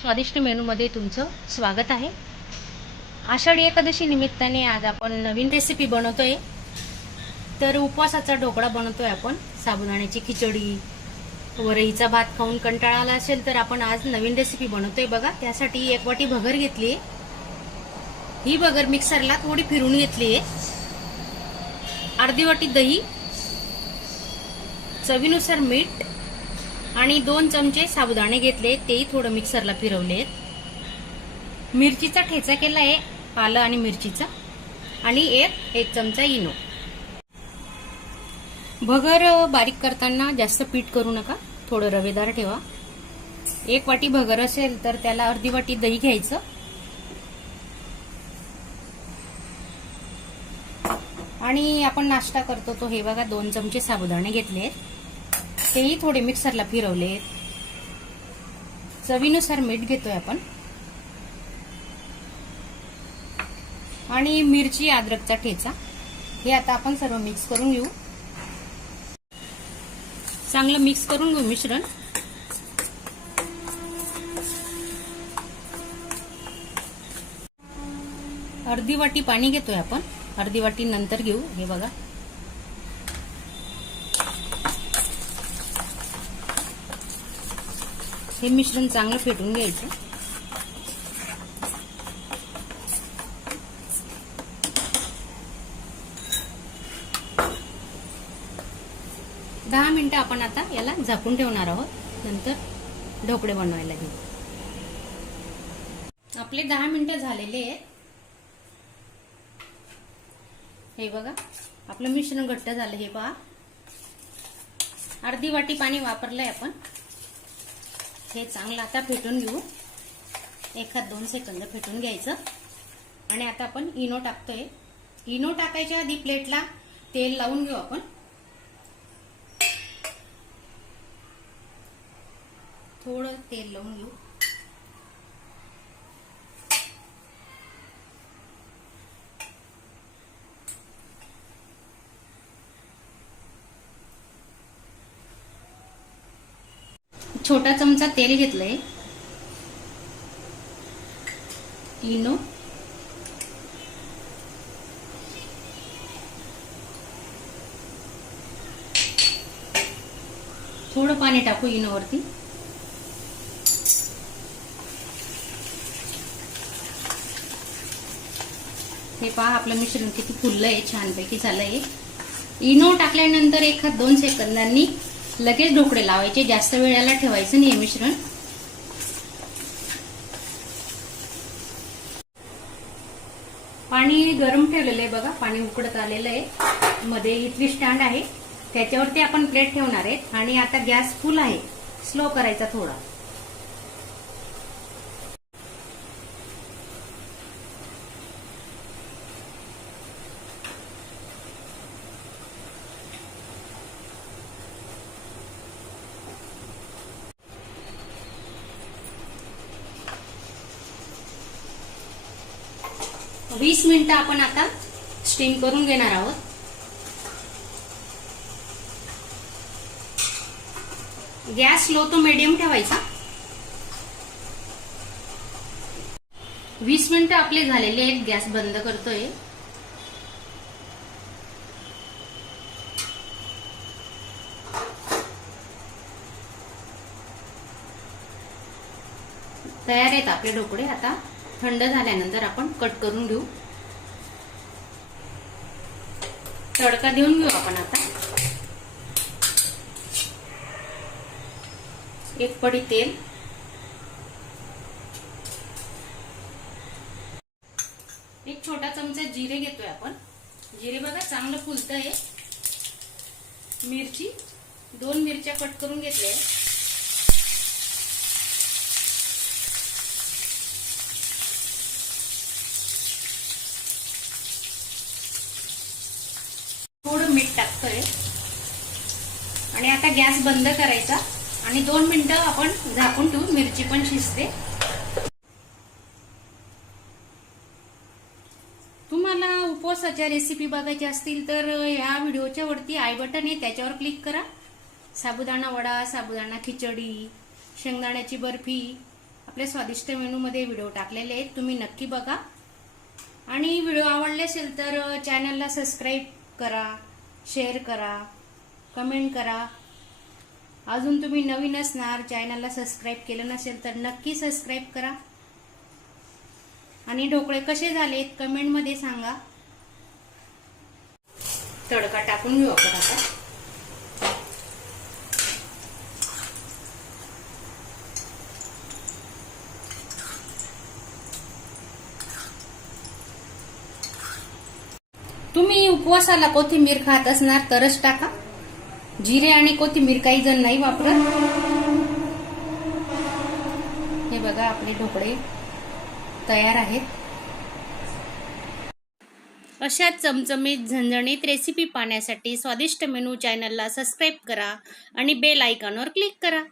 स्वादिष्ट मेनूमध्ये तुमचं स्वागत आहे। आषाढी एकादशी निमित्ताने आज आपण नवीन रेसिपी बनवतोय। तर उपवासाचा ढोकळा बनवतोय आपण। साबुदाण्याची खिचडी, वरईचा भात खाऊन कंटाळा आला असेल तर आपण आज नवीन रेसिपी बनवतोय बघा। त्यासाठी एक वाटी भगर घेतली। ही भगर मिक्सरला थोडी फिरून घेतली आहे। अर्धी वाटी दही, चवीनुसार मीठ आणि 2 चमचे साबुदाणे घेतले, तेही थोडं मिक्सरला फिरवले। मिरचीचा ठेचा केला आहे, आलं आणि मिरचीचा, आणि एक चमचा इनो। भगर बारीक करताना जास्त पीठ करू नका, थोडं रवेदार ठेवा। 1 वाटी भगर असेल तर त्याला अर्धी वाटी दही घ्यायचं आणि आपण नाश्ता करतो तो हे बघा 2 चमचे साबुदाणे घेतले, तेही थोडे मिक्सरला फिरवले। चवीनुसार मीठ घेतोय आपण आणि मिरची, अद्रकचा ठेचा, हे आता आपण सर्व मिक्स करून घेऊ। चांगलं मिक्स करून घेऊ मिश्रण। अर्धी वाटी पाणी घेतोय आपण, अर्धी वाटी नंतर घेऊ। हे बघा, हे मिश्रण चांगलं फेटून घ्यायचं। दहा मिनिटं आपण आता याला झाकून ठेवणार आहोत, नंतर ढोकळे बनवायला घेऊ। आपले 10 मिनिटं झालेले आहेत। हे बघा, आपलं मिश्रण घट्ट झालं। हे पहा, अर्धी वाटी पाणी वापरलंय आपण। हे चांगलं आता फेटून घेऊ, 1-2 सेकंद फेटून घ्यायचं। आणि आता आपण इनो टाकतोय। इनो टाकायच्या आधी प्लेटला तेल लावून घेऊ आपण। थोडं तेल लावून घेऊ। छोटा चमचा तेल घेतलंय, इनो, थोडं पाणी टाकू इनोवरती। हे पहा, आपलं मिश्रण किती फुललंय, छानपैकी झालंय। इनो टाकल्यानंतर 1-2 सेकंदांनी लगेच ढोकळे लावायचे, जास्त वेळेला ठेवायचं नाही हे मिश्रण। पाणी गरम ठेवलेलं आहे बघा, पाणी उकळत आलेलं आहे। मध्ये इडली स्टँड आहे, त्याच्यावरती आपण प्लेट ठेवणार आहे। आणि आता गॅस फुल आहे, स्लो करायचा थोडा। - 20 मिनिटं आपण आता स्टीम करून घेणार आहोत। गॅस लो तो मीडियम ठेवायचा। 20 मिनिटं आपले झालेले आहेत, गॅस बंद करतोय। तयार आहेत आपले ढोकळे। आता थंड झाल्यानंतर आपण कट करून घेऊ। तडका देऊन घेऊ आपण आता। 1 पडी तेल, 1 छोटा चमचा जिरे घेतोय आपण। जिरे बघा चांगलं फुलतंय। मिरची, 2 मिरच्या कट करून घेतल्या। थोडं मीठ टाकतोय आणि आता गॅस बंद करायचा आणि 2 मिनिटं आपण झाकून ठेवू, मिरची पण शिजते। तुम्हाला उपवासाच्या रेसिपी बघायच्या असतील तर या व्हिडिओच्या वरती आय बटन आहे, त्याच्यावर क्लिक करा। साबुदाणा वडा, साबुदाणा खिचडी, शेंगदाण्याची बर्फी, आपल्या स्वादिष्ट मेनूमध्ये व्हिडिओ टाकलेले आहेत, तुम्ही नक्की बघा. आणि व्हिडिओ आवडले असेल तर चॅनलला सबस्क्राईब करा, शेअर करा, कमेंट करा. अजून तुम्ही नवीन असणार, चॅनलला सबस्क्राईब केलं नसेल तर नक्की सबस्क्राईब करा. आणि ढोकळे कसे झालेत कमेंटमध्ये सांगा. तडका टाकून घेऊ आपण आता. तुम्ही उपवासाला कोथिंबीर खात असणार तरच टाका. जिरे आणि कोथिंबीर काही जण नाही वापरत. हे बघा आपले ढोकळे तयार आहेत. अशा चमचमीत झणझणीत रेसिपी पाहण्यासाठी स्वादिष्ट मेनू चॅनलला सबस्क्राईब करा आणि बेल आयकॉनवर क्लिक करा.